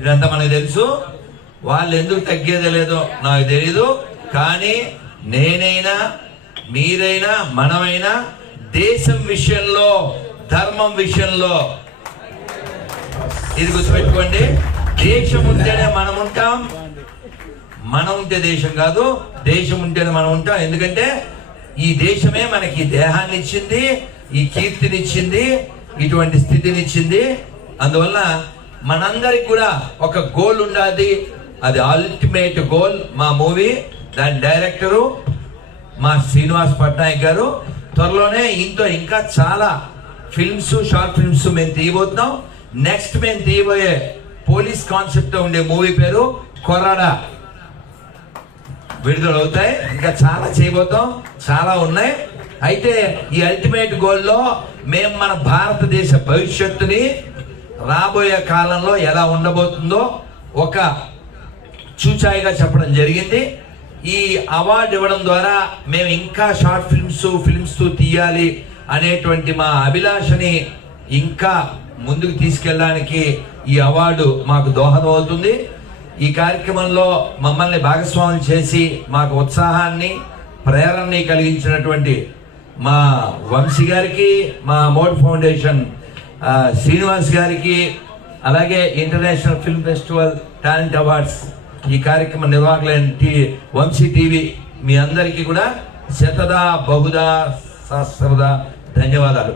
ఇదంతా మనకు తెలుసు. వాళ్ళు ఎందుకు తగ్గేదే లేదో నాకు తెలీదు. కానీ నేనైనా మీరైనా మనమైనా దేశం విషయంలో, ధర్మం విషయంలో ఇది గుర్తుపెట్టుకోండి. దేశం ఉంటేనే మనం ఉంటాం, మనం ఉంటే దేశం కాదు, దేశం ఉంటేనే మనం ఉంటాం. ఎందుకంటే ఈ దేశమే మనకి దేహాన్ని ఇచ్చింది, ఈ కీర్తినిచ్చింది, ఇటువంటి స్థితినిచ్చింది. అందువల్ల మనందరికి కూడా ఒక గోల్ ఉండాలి. అది అల్టిమేట్ గోల్. మా మూవీ దాని డైరెక్టరు మా శ్రీనివాస్ పట్నాయక్ గారు. త్వరలోనే ఇంకా చాలా ఫిల్మ్స్, షార్ట్ ఫిల్మ్స్ మేము తీయబోతున్నాం. నెక్స్ట్ మేము తీయబోయే పోలీస్ కాన్సెప్ట్ ఉండే మూవీ పేరు కొరాడా విడుదలవుతాయి. ఇంకా చాలా చేయబోతాం, చాలా ఉన్నాయి. అయితే ఈ అల్టిమేట్ గోల్లో మేము మన భారతదేశ భవిష్యత్తుని రాబోయే కాలంలో ఎలా ఉండబోతుందో ఒక చూచాయిగా చెప్పడం జరిగింది. ఈ అవార్డు ఇవ్వడం ద్వారా మేము ఇంకా షార్ట్ ఫిల్మ్స్ తీయాలి అనేటువంటి మా అభిలాషని ఇంకా ముందుకు తీసుకెళ్ళడానికి ఈ అవార్డు మాకు దోహదం అవుతుంది. ఈ కార్యక్రమంలో మమ్మల్ని భాగస్వాములు చేసి మాకు ఉత్సాహాన్ని, ప్రేరణని కలిగించినటువంటి మా వంశీ గారికి, మా మోడ్ ఫౌండేషన్ శ్రీనివాస్ గారికి, అలాగే international film festival talent awards ఈ కార్యక్రమ నిర్వాహకులైన వంశీ టీవీ మీ అందరికీ కూడా శతదా బహుదా సహస్రదా ధన్యవాదాలు.